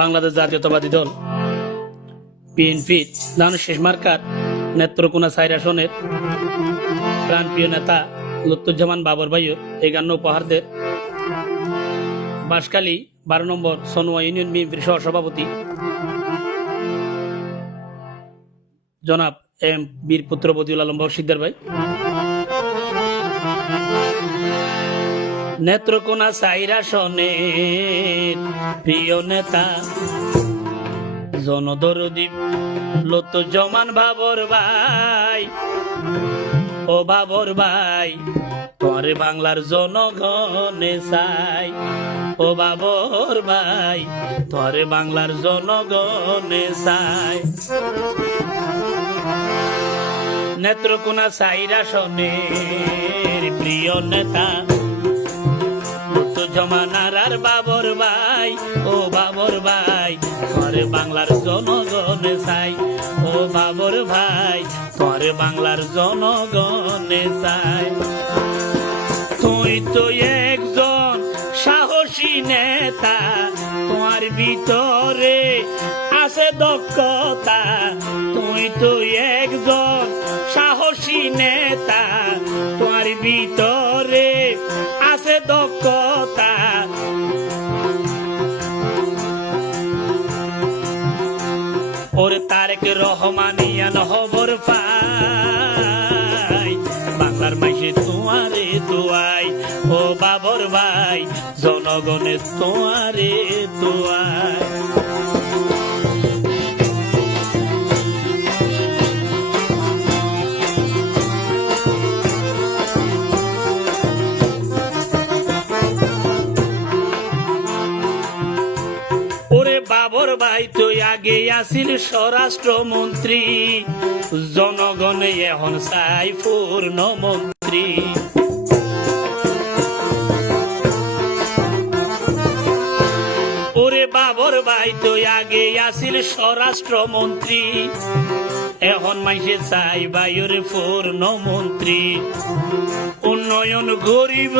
বাংলাদেশ জাতীয়তাবাদী দল বিএনপি ধানের মার্কার নেত্রকোনা 4 আসনের প্রাণপ্রিয় নেতা লুৎফুজ্জামান বাবর ভাইয়ের 51 উপহারদের বাঁশখালী 12 নম্বর সনোয়া ইউনিয়ন বিএনপির সহসভাপতি জনাব এম বীরপুত্র বদিউল আলম শিকদার ভাই, নেত্রকোনা 4 আসনের প্রিয় নেতা জনদরদী লুৎফুজ্জামান বাবর ভাই, ও বাবর ভাই তোরে বাংলার জনগণে চাই, ও বাবর ভাই তোরে বাংলার জনগণে চাই। নেত্রকোনা 4 আসনের প্রিয় নেতা লুৎফুজ্জামান আর বাবর ভাই, ও বাবর ভাই তোরে বাংলার জনগণে চাই, ও বাবর ভাই তোরে বাংলার জনগণে চাই। তুই তো একজন সাহসী নেতা, তোমার ভিতরে আছে দক্ষতা, তুই তো একজন সাহসী নেতা, তোমার ভিতরে আছে দক্ষতা। ওরে তারেক রহমানিয়ান খবর পাই, বাংলার মাইসে তোমারে দোয়াই, ও বাবর ভাই জনগণে তোমারে দোয়াই। ওরে বাবর ভাই তুই আগে আসিল স্বরাষ্ট্রমন্ত্রী, জনগণে এখন চাই পূর্ণমন্ত্রী। ওরে বাবর ভাই তুই আগে আসিল স্বরাষ্ট্রমন্ত্রী, এখন মাইসে চাই ভাইয়ের পূর্ণমন্ত্রী। উন্নয়ন গরিব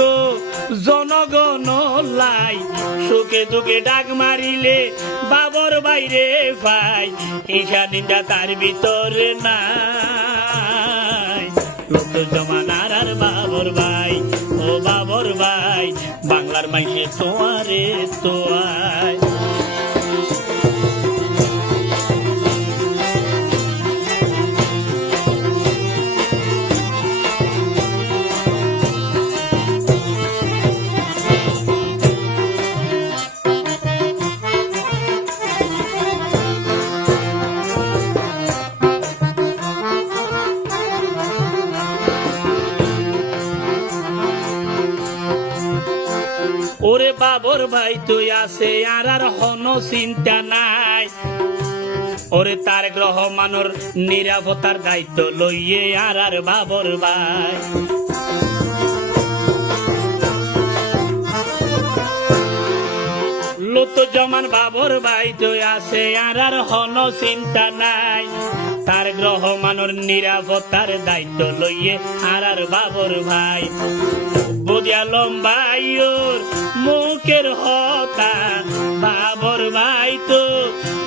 জনগণ লাই, সুখে দুঃখে ডাক মারিলে বাবর বাইরে ভাই, হিসা নিন্দা তার ভিতরে নাই। লুৎফুজ্জামান আর বাবর ভাই, ও বাবর ভাই বাংলার মাইসে তোমারে তোয়াই। ওরে বাবর ভাই তুই আছে আর হন চিন্তা নাই, ওরে তারেক রহমানের নিরাপত্তার দায়িত্ব লইয়ে আর বাবর ভাই। লুৎফুজ্জামান বাবর ভাই তুই আছে আর হন চিন্তা নাই, তারেক রহমানের নিরাপত্তার দায়িত্ব লইয়ে আর বাবর ভাই। বদিয়ালম ভাইয়োর মুখের হতা, বাবর ভাই তো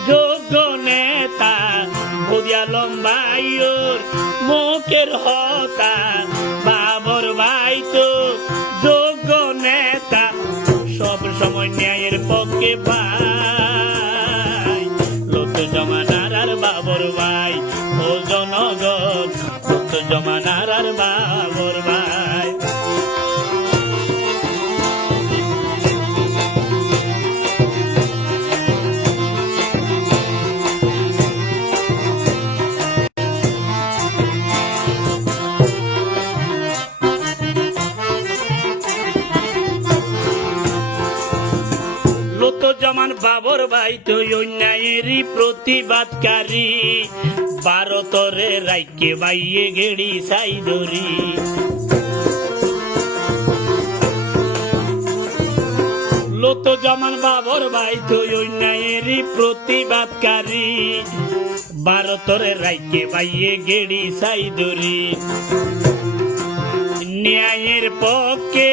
যোগ্য নেতা, বদিয়ালম ভাইয়োর মুখের হতা, বাবর ভাই তো যোগ্য নেতা, সব সময় ন্যায়ের পক্ষে ভাই। লুৎফুজ্জামান আর বাবর ভাই, ও জনগণ লুৎফুজ্জামান আর বাবর ভাই। লুৎফুজ্জামান বাবর ভাই তুই অন্যায়েরই প্রতিবাদকারী, ভারতরে রাইকে বাইয়ে গেড়ি সাইদরি। লুৎফুজ্জামান বাবর ভাই তুই অন্যায়েরই প্রতিবাদকারী, ভারতরে রাইকে বাইয়ে গেড়ি সাইদরি। ন্যায়ের পক্ষে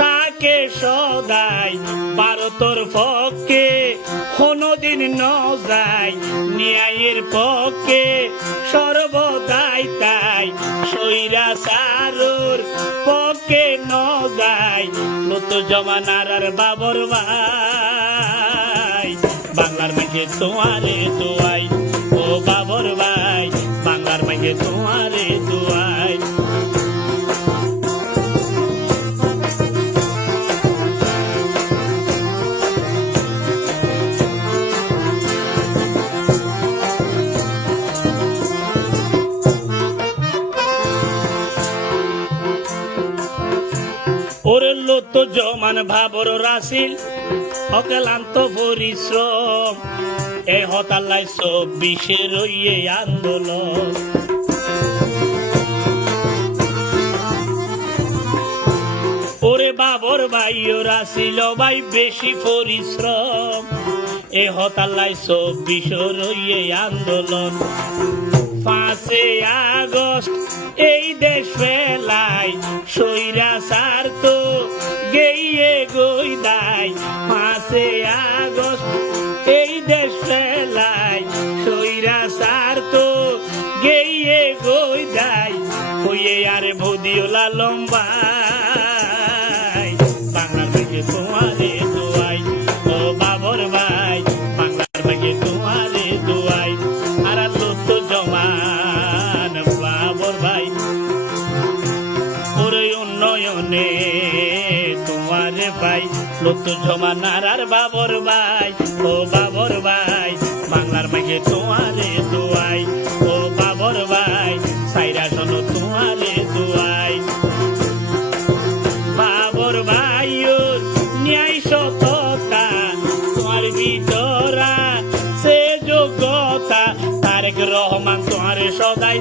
তাক থাকে সদাই ভারতর পক্ষে কোনদিন ন যায় ন্যায়ের পক্ষে সর্বদাই তাই স্বৈরাচারের পক্ষে ন যায় নতুন জমানার আর বাবর ভাই বাংলার মাঝে তোমারে দোয়াই ও বাবর ভাই বাংলার মাঝে তোমারে দোয়াই ওরে লত জমান ভাবর রাসিল অক্লান্ত পরিশ্রম এ হতাল্লাই 24 রইয়ে আন্দোলন ওরে বাবর ভাই ওরা ছিল ভাই বেশি পরিশ্রম এ হতাল্লাই 24 রইয়ে আন্দোলন 5 আগস্ট এই দেশ ফেলাই স্বৈরাচার তো গেইয়ে গই দাই 5 আগস্ট এই দেশ ফেলাই স্বৈরাচার তো গেইয়ে গই দাই হইয়ে আরে ভদিওলা লম্বাই বাংলার মাঝে তোমারে দোয়াই ও বাবর ভাই বাংলার মাঝে তোমারে দোয়াই আর লত জমান বাবর ভাই ওরে উন্নয়নে তোমারে ভাই লত জমানার আর বাবর ভাই ও বাবর ভাই বাংলার মাঝে তোমারে দোয়াই ও বাবর ভাই সাইরা শোনো তোমারে দোয়াই বাবর ভাই ন্যায় সততা তোমার ভিতরা সে যোগ্যতা তারেক রহমান তোমারে সদাই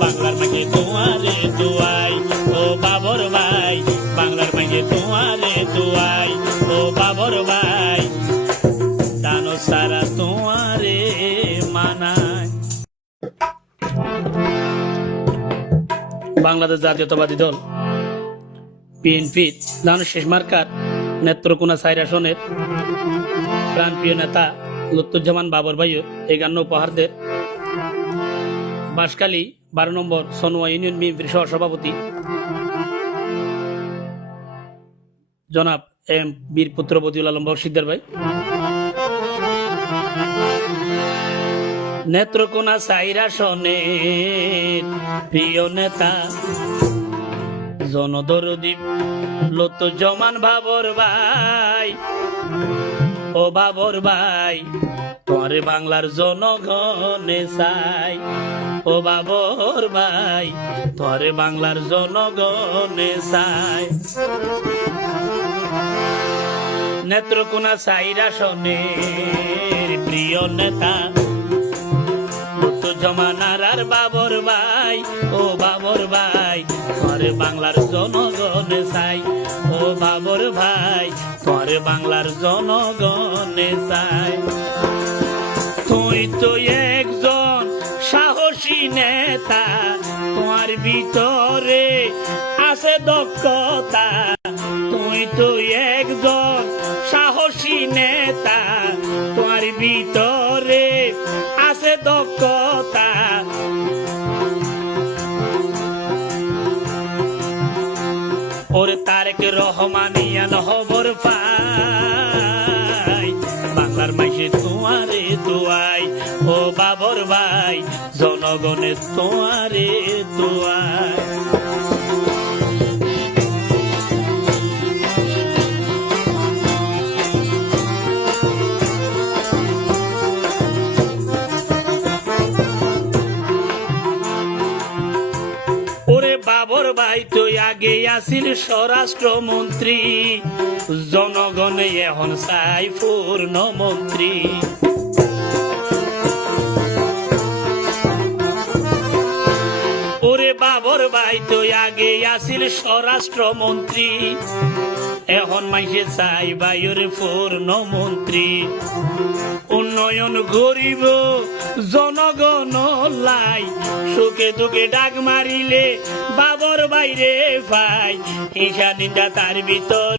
বাংলার মাঝে তোমারে দোয়াই ও বাবর ভাই বাংলার মাঝে তোমারে দোয়াই ও বাবর ভাই দানো সারা তোমারে মানায় বাংলাদেশ জাতীয়তাবাদী দল বিএনপি দানো শেষ মার্কার নেত্রকোনা 4 আসনের প্রাণপ্রিয় নেতা লুৎফুজ্জামান বাবর ভাইয়ের 51 উপহারদের বাঁশখালী 12 নম্বর সনোয়া ইউনিয়ন বিএনপির সহসভাপতি জনাব এম বীরপুত্র বদিউল আলম বক্সিদ্দার ভাই নেত্রকোনা 4 আসনের প্রিয় নেতা জনদরদী লুৎফুজ্জামান বাবর ভাই ও বাবর ভাই তোরে বাংলার জনগণে চাই ও বাবর ভাই তোরে বাংলার জনগণে চাই নেত্রকোনা 4 আসনের প্রিয় নেতা লুৎফুজ্জামান আর বাবর ভাই ও বাবর ভাই তোরে বাংলার জনগণে চাই ও বাবর ভাই তোরে বাংলার জনগণে চাই তুই তো একজন সাহসী নেতা তোমার ভিতরে আছে দক্ষতা তুই তো একজন সাহসী নেতা তোমার ভিতরে আছে দক্ষতা ওরে তারেক রহমানিয়ান খবর পাই বাংলার মাঝে তোমারে দোয়াই ও বাবর ভাই জনগণের তোমারে দোয়াই বাবর ভাই তুই আগে আসিল স্বরাষ্ট্রমন্ত্রী জনগণে এখন চাই পূর্ণমন্ত্রী ওরে বাবর ভাই তুই আগে আসিল স্বরাষ্ট্রমন্ত্রী এখন মাইসে চাই বায়ুর পূর্ণ মন্ত্রী উন্নয়ন করিব জনগণ লাই সুখে দুঃখে ডাক মারিলে বাবর বাইরে পাই ঈশা নিন্দা তার ভিতর